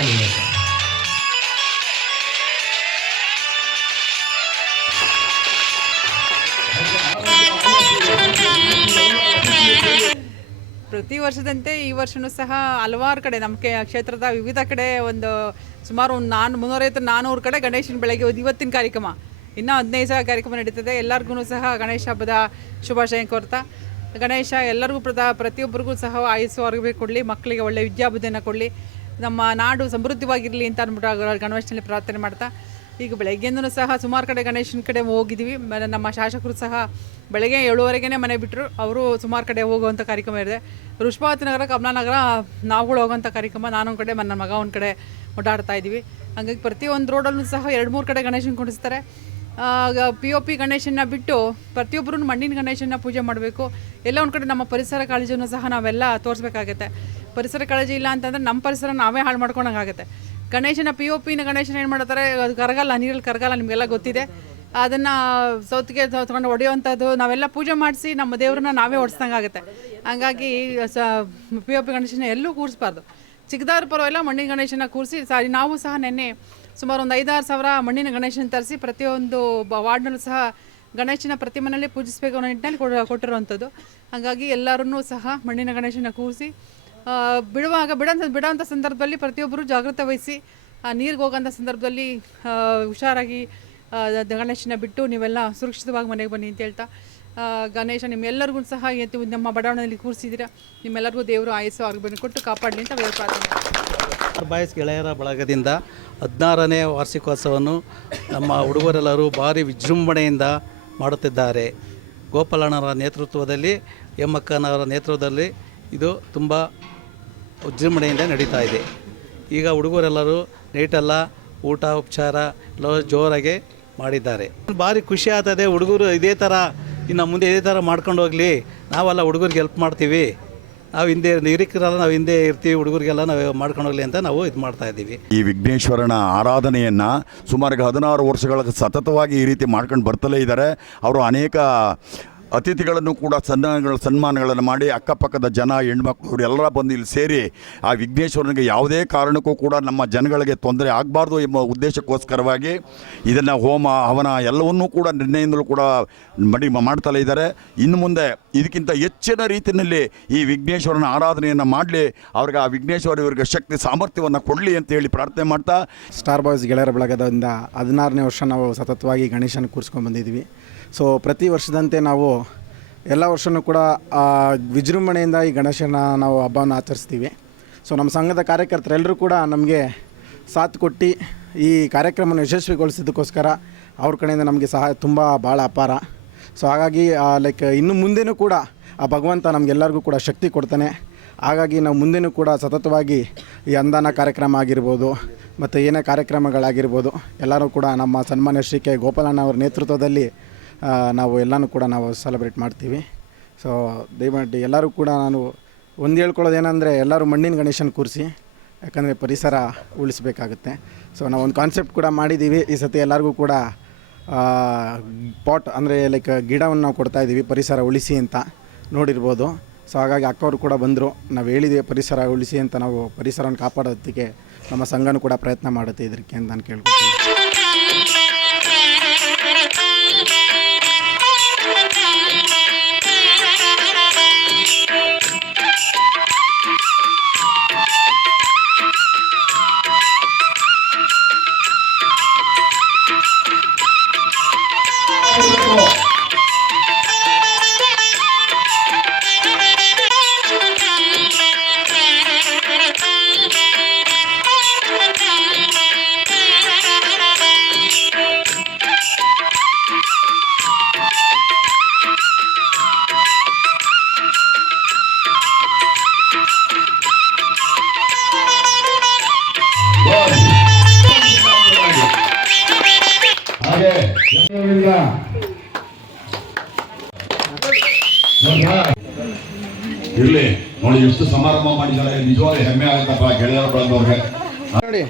ಪ್ರತಿ ವರ್ಷದಂತೆ ಈ ವರ್ಷವೂ ಸಹ ಹಲವಾರು ಕಡೆ ನಮ್ಮ ಕ್ಷೇತ್ರದ ವಿವಿಧ ಕಡೆ ಒಂದು ಸುಮಾರು ಒಂದು ನಾನು, ಮುನ್ನೂರೈವತ್ತು ನಾನ್ನೂರು ಕಡೆ ಗಣೇಶನ ಬೆಳಗ್ಗೆ ಒಂದು ಇವತ್ತಿನ ಕಾರ್ಯಕ್ರಮ. ಇನ್ನೂ ಹದಿನೈದು ಸಾವಿರ ಕಾರ್ಯಕ್ರಮ ನಡೀತದೆ. ಎಲ್ಲರಿಗೂ ಸಹ ಗಣೇಶ ಹಬ್ಬದ ಶುಭಾಶಯ ಕೋರ್ತಾ. ಗಣೇಶ ಎಲ್ಲರಿಗೂ ಪ್ರದ ಪ್ರತಿಯೊಬ್ಬರಿಗೂ ಸಹ ಆಯಸ್ಸು, ಆರೋಗ್ಯ ಕೊಡಲಿ. ಮಕ್ಕಳಿಗೆ ಒಳ್ಳೆಯ ವಿದ್ಯಾಬುದ್ಧಿಯನ್ನು ಕೊಡಲಿ. ನಮ್ಮ ನಾಡು ಸಮೃದ್ಧವಾಗಿರಲಿ ಅಂತ ಅಂದ್ಬಿಟ್ಟು ಗಣೇಶನಲ್ಲಿ ಪ್ರಾರ್ಥನೆ ಮಾಡ್ತಾ, ಈಗ ಬೆಳಗ್ಗೆಯಿಂದನೂ ಸಹ ಸುಮಾರು ಕಡೆ ಗಣೇಶನ ಕಡೆ ಹೋಗಿದ್ದೀವಿ. ನಮ್ಮ ಶಾಸಕರು ಸಹ ಬೆಳಗ್ಗೆ ಏಳುವರೆಗೆ ಮನೆ ಬಿಟ್ಟರು ಅವರು ಸುಮಾರು ಕಡೆ ಹೋಗುವಂಥ ಕಾರ್ಯಕ್ರಮ ಇದೆ. ಋಷಭಾವತಿ ನಗರ ಕಮಲಾನಗರ ನಾವುಗಳು ಹೋಗುವಂಥ ಕಾರ್ಯಕ್ರಮ, ನಾನು ಒಂದು ಕಡೆ ನನ್ನ ಮಗ ಒಂದು ಕಡೆ ಓಡಾಡ್ತಾ ಇದ್ದೀವಿ. ಹಂಗಾಗಿ ಪ್ರತಿಯೊಂದು ರೋಡಲ್ಲೂ ಸಹ ಎರಡು ಮೂರು ಕಡೆ ಗಣೇಶನ ಕುಣಿಸ್ತಾರೆ ಪಿ ಒ ಪಿ ಗಣೇಶನ ಬಿಟ್ಟು ಪ್ರತಿಯೊಬ್ಬರೂ ಮಣ್ಣಿನ ಗಣೇಶನ ಪೂಜೆ ಮಾಡಬೇಕು. ಎಲ್ಲ ಒಂದು ಕಡೆ ನಮ್ಮ ಪರಿಸರ ಕಾಳಜಿಯನ್ನು ಸಹ ನಾವೆಲ್ಲ ತೋರಿಸ್ಬೇಕಾಗತ್ತೆ. ಪರಿಸರ ಕಾಳಜಿ ಇಲ್ಲ ಅಂತಂದ್ರೆ ನಮ್ಮ ಪರಿಸರ ನಾವೇ ಹಾಳು ಮಾಡ್ಕೊಂಡಂಗಾಗುತ್ತೆ ಗಣೇಶನ ಪಿ ಒ ಪಿನ ಗಣೇಶನ ಏನು ಮಾಡ್ತಾರೆ? ಅದು ಕರಗಲ್ಲ, ನೀರಲ್ಲಿ ಕರಗಲ್ಲ, ನಿಮಗೆಲ್ಲ ಗೊತ್ತಿದೆ. ಅದನ್ನು ಸೌತಿಗೆ ತೊಗೊಂಡು ಹೊಡೆಯುವಂಥದ್ದು ನಾವೆಲ್ಲ ಪೂಜೆ ಮಾಡಿಸಿ ನಮ್ಮ ದೇವ್ರನ್ನ ನಾವೇ ಹೊಡ್ಸ್ದಂಗಾಗುತ್ತೆ ಹಂಗಾಗಿ ಸ ಪಿ ಒ ಪಿ ಗಣೇಶನ ಎಲ್ಲೂ ಕೂರಿಸ್ಬಾರ್ದು. ಚಿಕ್ಕದಾರ ಪರವಾಗಿಲ್ಲ, ಮಣ್ಣಿನ ಗಣೇಶನ ಕೂರಿಸಿ ಸಾರಿ ನಾವು ಸಹ ನಿನ್ನೆ ಸುಮಾರು ಒಂದು ಐದಾರು ಸಾವಿರ ಮಣ್ಣಿನ ಗಣೇಶನ ತರಿಸಿ ಪ್ರತಿಯೊಂದು ವಾರ್ಡ್ನಲ್ಲೂ ಸಹ ಗಣೇಶನ ಪ್ರತಿಮೆನಲ್ಲಿ ಪೂಜಿಸಬೇಕು ಅನ್ನೋ ನಿಟ್ಟಿನಲ್ಲಿ ಕೊಟ್ಟಿರುವಂಥದ್ದು. ಹಾಗಾಗಿ ಎಲ್ಲರೂ ಸಹ ಮಣ್ಣಿನ ಗಣೇಶನ ಕೂರಿಸಿ ಬಿಡುವಾಗ ಬಿಡೋಂಥ ಬಿಡೋಂಥ ಸಂದರ್ಭದಲ್ಲಿ ಪ್ರತಿಯೊಬ್ಬರು ಜಾಗ್ರತೆ ವಹಿಸಿ ನೀರಿಗೆ ಹೋಗೋಂಥ ಸಂದರ್ಭದಲ್ಲಿ ಹುಷಾರಾಗಿ ಗಣೇಶನ ಬಿಟ್ಟು ನೀವೆಲ್ಲ ಸುರಕ್ಷಿತವಾಗಿ ಮನೆಗೆ ಬನ್ನಿ ಅಂತ ಹೇಳ್ತಾ ಗಣೇಶ, ನಿಮ್ಮೆಲ್ಲರಿಗೂ ಸಹ ಇವತ್ತು ನಮ್ಮ ಬಡಾವಣೆಯಲ್ಲಿ ಕೂರಿಸಿದ್ದೀರಾ ನಿಮ್ಮೆಲ್ಲರಿಗೂ ದೇವರು ಆಯಸ್ಸು ಆರೋಗ್ಯವನ್ನು ಕೊಟ್ಟು ಕಾಪಾಡಲಿ ಅಂತ ಪ್ರಾರ್ಥನೆ. ಬಾಯ್ಸ್, ಗೆಳೆಯರ ಬಳಗದಿಂದ ಹದಿನಾರನೇ ವಾರ್ಷಿಕೋತ್ಸವವನ್ನು ನಮ್ಮ ಹುಡುಗರೆಲ್ಲರೂ ಭಾರಿ ವಿಜೃಂಭಣೆಯಿಂದ ಮಾಡುತ್ತಿದ್ದಾರೆ ಗೋಪಾಲಣ್ಣರ ನೇತೃತ್ವದಲ್ಲಿ ಎಮ್ಮಕ್ಕನವರ ನೇತೃತ್ವದಲ್ಲಿ ಇದು ತುಂಬ ವಿಜೃಂಭಣೆಯಿಂದ ನಡೀತಾ ಇದೆ. ಈಗ ಹುಡುಗರೆಲ್ಲರೂ ನೈಟೆಲ್ಲ ಊಟ, ಉಪಚಾರ ಎಲ್ಲ ಜೋರಾಗಿ ಮಾಡಿದ್ದಾರೆ. ಭಾರಿ ಖುಷಿ ಆಗ್ತದೆ, ಹುಡುಗರು ಇದೇ ಥರ ಇನ್ನು ಮುಂದೆ ಇದೇ ಥರ ಮಾಡ್ಕೊಂಡು ಹೋಗಲಿ, ನಾವೆಲ್ಲ ಹುಡುಗರಿಗೆ ಹೆಲ್ಪ್ ಮಾಡ್ತೀವಿ. ನಾವು ಹಿಂದೆ ನಿರೀಕ್ಷರಲ್ಲ ನಾವು ಹಿಂದೆ ಇರ್ತೀವಿ, ಹುಡುಗರಿಗೆಲ್ಲ ನಾವು ಮಾಡ್ಕೊಂಡು ಹೋಗಲಿ ಅಂತ ನಾವು ಇದು ಮಾಡ್ತಾ ಇದ್ದೀವಿ. ಈ ವಿಘ್ನೇಶ್ವರನ ಆರಾಧನೆಯನ್ನು ಸುಮಾರು ಹದಿನಾರು ವರ್ಷಗಳ ಸತತವಾಗಿ ಈ ರೀತಿ ಮಾಡ್ಕೊಂಡು ಬರ್ತಲೇ ಇದ್ದಾರೆ. ಅವರು ಅನೇಕ ಅತಿಥಿಗಳನ್ನು ಕೂಡ ಸನ್ಮಾನಗಳ ಸನ್ಮಾನಗಳನ್ನು ಮಾಡಿ ಅಕ್ಕಪಕ್ಕದ ಜನ, ಹೆಣ್ಮಕ್ಳು ಎಲ್ಲರ ಬಂದು ಇಲ್ಲಿ ಸೇರಿ ಆ ವಿಘ್ನೇಶ್ವರನಿಗೆ ಯಾವುದೇ ಕಾರಣಕ್ಕೂ ಕೂಡ ನಮ್ಮ ಜನಗಳಿಗೆ ತೊಂದರೆ ಆಗಬಾರ್ದು ಎಂಬ ಉದ್ದೇಶಕ್ಕೋಸ್ಕರವಾಗಿ ಇದನ್ನು ಹೋಮ, ಹವನ ಎಲ್ಲವನ್ನೂ ಕೂಡ ನಿರ್ಣಯದಿಂದಲೂ ಕೂಡ ಮಡಿ ಮಾಡ್ತಲೇ ಇದ್ದಾರೆ. ಇನ್ನು ಮುಂದೆ ಇದಕ್ಕಿಂತ ಹೆಚ್ಚಿನ ರೀತಿಯಲ್ಲಿ ಈ ವಿಘ್ನೇಶ್ವರನ ಆರಾಧನೆಯನ್ನು ಮಾಡಲಿ, ಅವ್ರಿಗೆ ಆ ವಿಘ್ನೇಶ್ವರ ಇವರಿಗೆ ಶಕ್ತಿ, ಸಾಮರ್ಥ್ಯವನ್ನು ಕೊಡಲಿ ಅಂತ ಹೇಳಿ ಪ್ರಾರ್ಥನೆ ಮಾಡ್ತಾ ಸ್ಟಾರ್ ಬಾಯ್ಸ್ ಗೆಳೆಯರ ಬಳಗದಿಂದ ಹದಿನಾರನೇ ವರ್ಷ ನಾವು ಸತತವಾಗಿ ಗಣೇಶನ ಕೂರಿಸ್ಕೊಂಡು ಬಂದಿದ್ದೀವಿ. ಸೊ ಪ್ರತಿ ವರ್ಷದಂತೆ ನಾವು ಎಲ್ಲ ವರ್ಷವೂ ಕೂಡ ವಿಜೃಂಭಣೆಯಿಂದ ಈ ಗಣೇಶನ ನಾವು ಹಬ್ಬವನ್ನು ಆಚರಿಸ್ತೀವಿ. ಸೊ ನಮ್ಮ ಸಂಘದ ಕಾರ್ಯಕರ್ತರೆಲ್ಲರೂ ಕೂಡ ನಮಗೆ ಸಾಥ್ ಕೊಟ್ಟು ಈ ಕಾರ್ಯಕ್ರಮವನ್ನು ಯಶಸ್ವಿಗೊಳಿಸಿದ್ದಕ್ಕೋಸ್ಕರ ಅವ್ರ ಕಡೆಯಿಂದ ನಮಗೆ ಸಹಾಯ ತುಂಬ ಭಾಳ ಅಪಾರ. ಸೊ ಹಾಗಾಗಿ ಲೈಕ್ ಇನ್ನು ಮುಂದೆನೂ ಕೂಡ ಆ ಭಗವಂತ ನಮಗೆಲ್ಲರಿಗೂ ಕೂಡ ಶಕ್ತಿ ಕೊಡ್ತಾನೆ. ಹಾಗಾಗಿ, ನಾವು ಮುಂದೆನೂ ಕೂಡ ಸತತವಾಗಿ ಈ ಅಂದಾನ ಕಾರ್ಯಕ್ರಮ ಆಗಿರ್ಬೋದು, ಮತ್ತು ಏನೇ ಕಾರ್ಯಕ್ರಮಗಳಾಗಿರ್ಬೋದು, ಎಲ್ಲರೂ ಕೂಡ ನಮ್ಮ ಸನ್ಮಾನ್ಯ ಶ್ರೀ ಕೆ ಗೋಪಾಲಣ್ಣ ಅವರ ನೇತೃತ್ವದಲ್ಲಿ ನಾವು ಎಲ್ಲನೂ ಕೂಡ ನಾವು ಸೆಲೆಬ್ರೇಟ್ ಮಾಡ್ತೀವಿ. ಸೊ ದಯಮಾಡಿ ಎಲ್ಲರೂ ಕೂಡ ನಾನು ಒಂದು ಹೇಳ್ಕೊಳ್ಳೋದು ಏನಂದರೆ ಎಲ್ಲರೂ ಮಣ್ಣಿನ ಗಣೇಶನ ಕೂರಿಸಿ, ಯಾಕಂದರೆ ಪರಿಸರ ಉಳಿಸ್ಬೇಕಾಗುತ್ತೆ. ಸೊ ನಾವು ಒಂದು ಕಾನ್ಸೆಪ್ಟ್ ಕೂಡ ಮಾಡಿದ್ದೀವಿ ಈ ಸತಿ ಎಲ್ಲರಿಗೂ ಕೂಡ ಪಾಟ್ ಅಂದರೆ ಲೈಕ್ ಗಿಡವನ್ನು ನಾವು ಕೊಡ್ತಾ ಇದ್ದೀವಿ ಪರಿಸರ ಉಳಿಸಿ ಅಂತ ನೋಡಿರ್ಬೋದು. ಸೊ ಹಾಗಾಗಿ ಅಕ್ಕವರು ಕೂಡ ಬಂದರು, ನಾವು ಹೇಳಿದ್ದೀವಿ ಪರಿಸರ ಉಳಿಸಿ ಅಂತ ನಾವು ಪರಿಸರವನ್ನು ಕಾಪಾಡೋದಕ್ಕೆ ನಮ್ಮ ಸಂಘನೂ ಕೂಡ ಪ್ರಯತ್ನ ಮಾಡುತ್ತೆ ಇದಕ್ಕೆ ಅಂತ ನಾನು ಕೇಳ್ಕೊತೀನಿ. ಇರ್ಲಿ. ನೋಡಿ ಎಷ್ಟು ಸಮಾರಂಭ ಮಾಡಿದ್ದಾರೆ. ನಿಜವಾಗ್ಲೂ ಹೆಮ್ಮೆ ಆಗುತ್ತಪ್ಪ ಗೆಳೆಯರ ಬಂದವ್ರಿಗೆ. ನೋಡಿ.